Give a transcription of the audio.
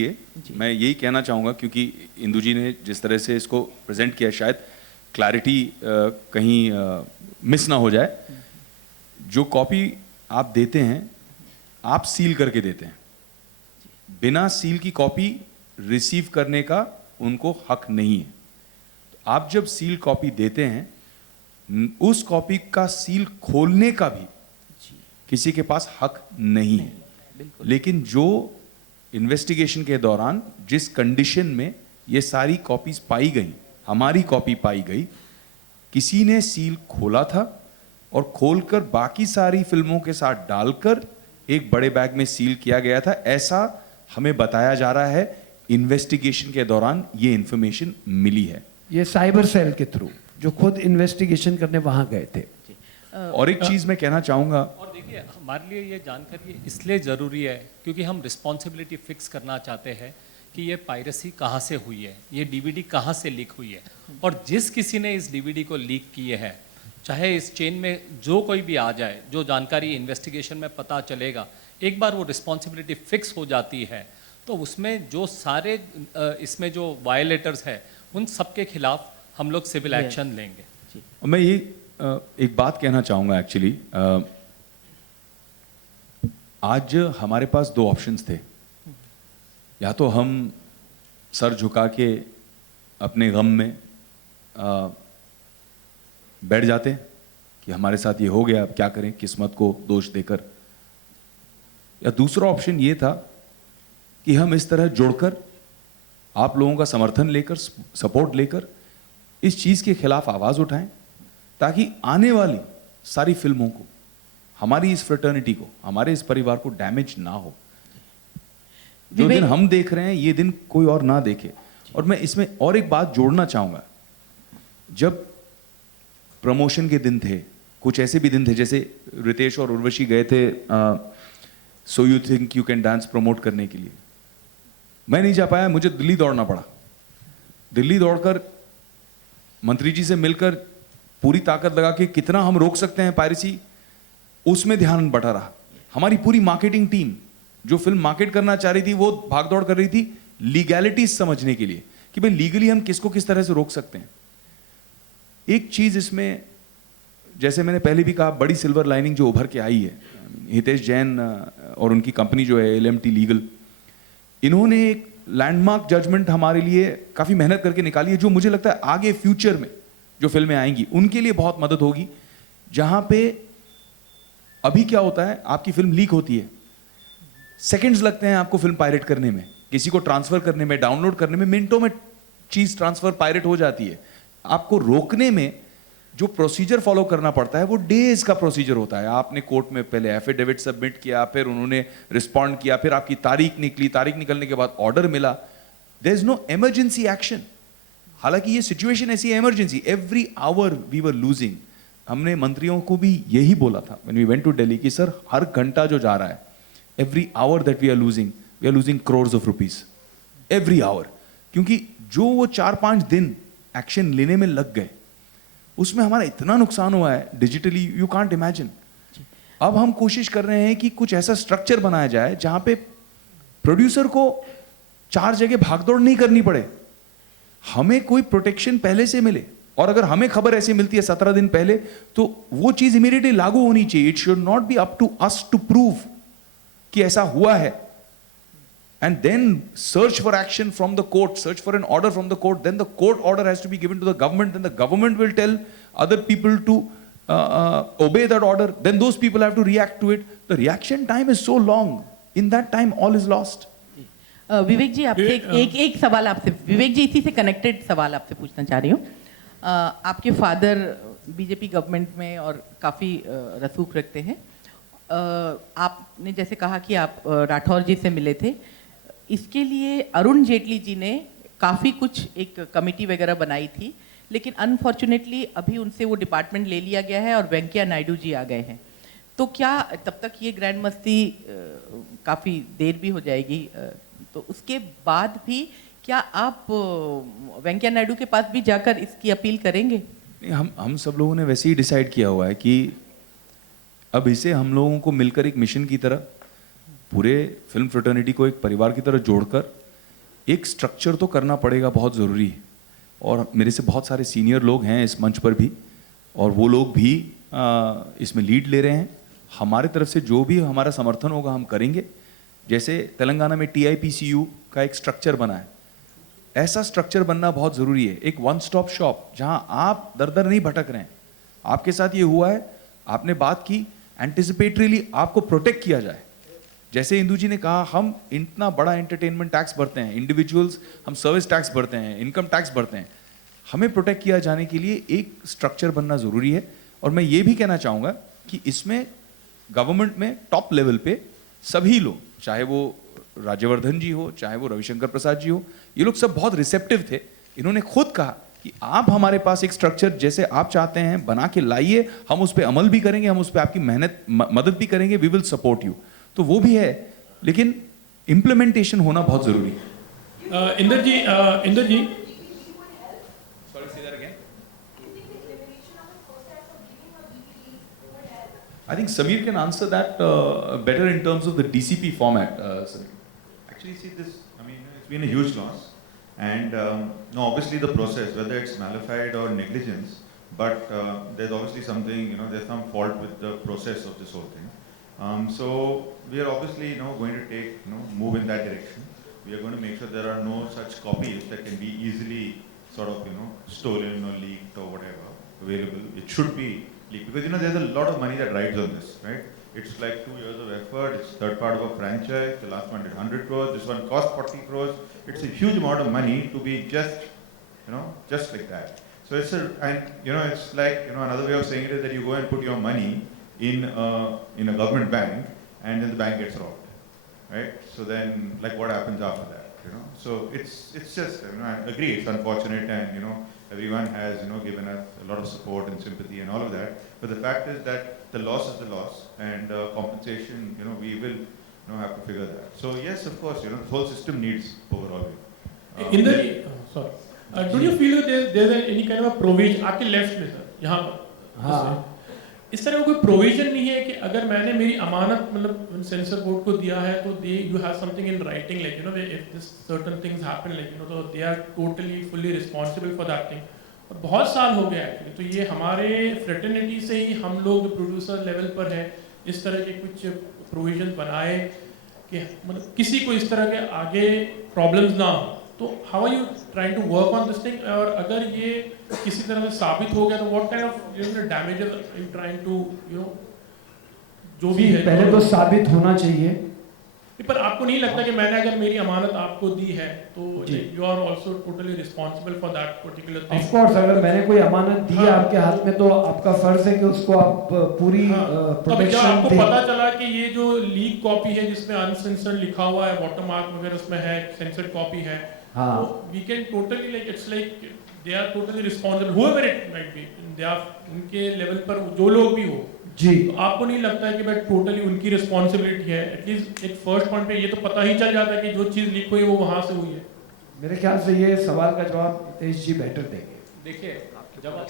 होती है। मैं यही कहना चाहूँगा, क्योंकि इंदु जी ने जिस तरह से इसको प्रेजेंट किया, शायद क्लैरिटी कहीं मिस ना हो जाए। जो कॉपी आप देते हैं, आप सील करके देते हैं। बिना सील की कॉपी रिसीव करने का उनको हक नहीं है। तो आप जब सील कॉपी देते हैं, उस कॉपी का सील खोलने का भी किसी के पास हक नहीं है। लेकिन जो इन्वेस्टिगेशन के दौरान जिस कंडीशन में ये सारी कॉपीज पाई गई, हमारी कॉपी पाई गई, किसी ने सील खोला था और खोलकर बाकी सारी फिल्मों के साथ डालकर एक बड़े बैग में सील किया गया था, ऐसा हमें बताया जा रहा है। इन्वेस्टिगेशन के दौरान ये इंफॉर्मेशन मिली है, ये साइबर सेल के थ्रू जो खुद इन्वेस्टिगेशन करने वहां गए थे। और एक चीज मैं कहना चाहूंगा, और देखिए, हमारे लिए ये जानकारी इसलिए ज़रूरी है क्योंकि हम रिस्पॉन्सिबिलिटी फिक्स करना चाहते हैं कि ये पायरेसी कहाँ से हुई है, ये डीवीडी कहाँ से लीक हुई है, और जिस किसी ने इस डीवीडी को लीक किए है, चाहे इस चेन में जो कोई भी आ जाए, जो जानकारी इन्वेस्टिगेशन में पता चलेगा, एक बार वो रिस्पॉन्सिबिलिटी फिक्स हो जाती है तो उसमें जो सारे इसमें जो वायलेटर्स है उन सबके खिलाफ हम लोग सिविल एक्शन लेंगे। मैं ये एक बात कहना चाहूँगा एक्चुअली। आज हमारे पास दो ऑप्शंस थे, या तो हम सर झुका के अपने गम में बैठ जाते कि हमारे साथ ये हो गया, अब क्या करें, किस्मत को दोष देकर, या दूसरा ऑप्शन ये था कि हम इस तरह जुड़कर आप लोगों का समर्थन लेकर, सपोर्ट लेकर इस चीज़ के खिलाफ आवाज़ उठाएं, ताकि आने वाली सारी फिल्मों को, हमारी इस फ्रेटर्निटी को, हमारे इस परिवार को डैमेज ना हो। जो दिन हम देख रहे हैं, ये दिन कोई और ना देखे। और मैं इसमें और एक बात जोड़ना चाहूँगा, जब प्रमोशन के दिन थे, कुछ ऐसे भी दिन थे, जैसे रितेश और उर्वशी गए थे so you think you can dance promote करने के लिए, मैं नहीं जा पाया, मुझे दिल्ली दौड़ना पड़ा। दिल्ली दौड़कर मंत्री जी से मिलकर पूरी ताकत लगा के कितना हम रोक सकते हैं पायरेसी, उसमें ध्यान बटा रहा। हमारी पूरी मार्केटिंग टीम जो फिल्म मार्केट करना चाह रही थी, वो भागदौड़ कर रही थी लीगैलिटीज समझने के लिए कि भाई लीगली हम किसको किस तरह से रोक सकते हैं। एक चीज इसमें, जैसे मैंने पहले भी कहा, बड़ी सिल्वर लाइनिंग जो उभर के आई है, हितेश जैन और उनकी कंपनी जो है LMT लीगल, इन्होंने एक लैंडमार्क जजमेंट हमारे लिए काफी मेहनत करके निकाली है, जो मुझे लगता है आगे फ्यूचर में जो फिल्में आएंगी उनके लिए बहुत मदद होगी। जहां पे अभी क्या होता है, आपकी फिल्म लीक होती है, सेकंड्स लगते हैं आपको फिल्म पायरेट करने में, किसी को ट्रांसफर करने में, डाउनलोड करने में, मिनटों में चीज ट्रांसफर पायरेट हो जाती है। आपको रोकने में जो प्रोसीजर फॉलो करना पड़ता है वो डेज का प्रोसीजर होता है। आपने कोर्ट में पहले एफिडेविट सबमिट किया, फिर उन्होंने रिस्पॉन्ड किया, फिर आपकी तारीख निकली, तारीख निकलने के बाद ऑर्डर मिला। There is no emergency action. हालांकि ये सिचुएशन ऐसी है emergency, every hour we were losing. हमने मंत्रियों को भी यही बोला था when we went to Delhi कि सर, हर घंटा जो जा रहा है, every hour that we are losing crores of rupees every hour. क्योंकि जो वो 4-5 दिन एक्शन लेने में लग गए, उसमें हमारा इतना नुकसान हुआ है डिजिटली, यू कांट इमेजिन। अब हम कोशिश कर रहे हैं कि कुछ ऐसा स्ट्रक्चर बनाया जाए जहां पे प्रोड्यूसर को 4 जगह भागदौड़ नहीं करनी पड़े, हमें कोई प्रोटेक्शन पहले से मिले। और अगर हमें खबर ऐसी मिलती है 17 दिन पहले, तो वो चीज इमीडिएटली लागू होनी चाहिए। It should not be up to us to prove कि ऐसा हुआ है, and then search for action from the court, search for an order from the court, then the court order has to be given to the government, then the government will tell other people to obey that order, then those people have to react to it. The reaction time is so long, in that time all is lost. विवेक जी, आपसे एक सवाल, आपसे विवेक जी इसी से connected सवाल आपसे पूछना चाह रही हूँ। आपके फादर बीजेपी गवर्नमेंट में और काफ़ी रसूख रखते हैं। आपने जैसे कहा कि आप राठौर जी से मिले थे, इसके लिए अरुण जेटली जी ने काफ़ी कुछ एक कमेटी वगैरह बनाई थी, लेकिन अनफॉर्चुनेटली अभी उनसे वो डिपार्टमेंट ले लिया गया है और वेंकैया नायडू जी आ गए हैं। तो क्या तब तक ये ग्रैंड मस्ती काफ़ी देर भी हो जाएगी, तो उसके बाद भी क्या आप वेंकैया नायडू के पास भी जाकर इसकी अपील करेंगे? नहीं, हम सब लोगों ने वैसे ही डिसाइड किया हुआ है कि अब इसे हम लोगों को मिलकर एक मिशन की तरह, पूरे फिल्म फ्रेटर्निटी को एक परिवार की तरह जोड़कर एक स्ट्रक्चर तो करना पड़ेगा, बहुत ज़रूरी है। और मेरे से बहुत सारे सीनियर लोग हैं इस मंच पर भी, और वो लोग भी इसमें लीड ले रहे हैं। हमारे तरफ से जो भी हमारा समर्थन होगा हम करेंगे। जैसे तेलंगाना में TIPCU का एक स्ट्रक्चर बना है, ऐसा स्ट्रक्चर बनना बहुत ज़रूरी है। एक वन स्टॉप शॉप जहां आप दर दर नहीं भटक रहे हैं। आपके साथ ये हुआ है, आपने बात की, एंटिसिपेटरीली आपको प्रोटेक्ट किया जाए। जैसे इंदू जी ने कहा, हम इतना बड़ा एंटरटेनमेंट टैक्स भरते हैं, इंडिविजुअल्स हम सर्विस टैक्स भरते हैं, इनकम टैक्स भरते हैं, हमें प्रोटेक्ट किया जाने के लिए एक स्ट्रक्चर बनना ज़रूरी है। और मैं ये भी कहना चाहूँगा कि इसमें गवर्नमेंट में टॉप लेवल पे सभी लोग, चाहे वो राज्यवर्धन जी हो, चाहे वो रविशंकर प्रसाद जी हो, ये लोग सब बहुत रिसेप्टिव थे। इन्होंने खुद कहा कि आप हमारे पास एक स्ट्रक्चर जैसे आप चाहते हैं बना के लाइए, हम उस पर अमल भी करेंगे, हम उस पर आपकी मेहनत मदद भी करेंगे, वी विल सपोर्ट यू। तो वो भी है, लेकिन इम्प्लीमेंटेशन होना बहुत जरूरी है। इंदर जी I think Samir can answer that better in terms of the DCP format. Samir. Actually, see this, I mean, it's been a huge loss. And no, obviously the process, whether it's malified or negligence, but there's obviously something, there's some fault with the process of this whole thing. So we are obviously, going to take, move in that direction. We are going to make sure there are no such copies that can be easily sort of, stolen or leaked or whatever available. It should be leaked because, there's a lot of money that rides on this, right? It's like 2 years of effort. It's third part of a franchise. The last one did 100 crores. This one cost 40 crores. It's a huge amount of money to be just, just like that. So it's it's like, another way of saying it is that you go and put your money in a government bank and then the bank gets robbed, right? So then, like, what happens after that, So it's just, I agree, it's unfortunate and, everyone has, given us a lot of support and sympathy and all of that. But the fact is that the loss is the loss and compensation, we will, have to figure that. So yes, of course, the whole system needs overall. sorry. Do you feel that there's any kind of a provision आपके left में sir यहाँ पर हाँ इस तरह का कोई provision नहीं है कि अगर मैंने मेरी अमानत मतलब सेंसर बोर्ड को दिया है तो they you have something in writing like if this certain things happen like तो they are totally fully responsible for that thing. और बहुत साल हो गया एक्चुअली, तो ये हमारे फ्रेटर्निटी से ही हम लोग प्रोड्यूसर लेवल पर है इस तरह के कुछ प्रोविजन बनाए कि मतलब किसी को इस तरह के आगे प्रॉब्लम्स ना हो। तो how are you trying to work on this thing, और अगर ये किसी तरह से साबित हो गया तो what kind of damages you trying to जो भी है पहले तो साबित होना चाहिए। पर आपको नहीं लगता कि मैंने अगर मेरी अमानत आपको दी है तो you are also totally responsible for that particular thing? Of course, अगर मैंने कोई अमानत दी है आपके हाथ में तो आपका फर्ज है कि उसको आप पूरी प्रोटेक्शन आपको दें। पता चला कि ये जो लीक कॉपी है जिसमें अनसेंसर्ड लिखा हुआ है, वाटरमार्क वगैरह उसमें है, सेंसर्ड कॉपी है, तो we can totally like it's like they are totally responsible whoever it might be, they are उनके लेवल पर जो लोग भी हो जी। तो आपको नहीं लगता है कि भाई टोटली उनकी रिस्पांसिबिलिटी है? एटलीस्ट एक फर्स्ट पॉइंट पे ये तो पता ही चल जाता है कि जो चीज़ लीक हुई है वो वहाँ से हुई है। मेरे ख्याल से ये सवाल का जवाब हितेश जी बेटर देंगे। देखिए, जब आप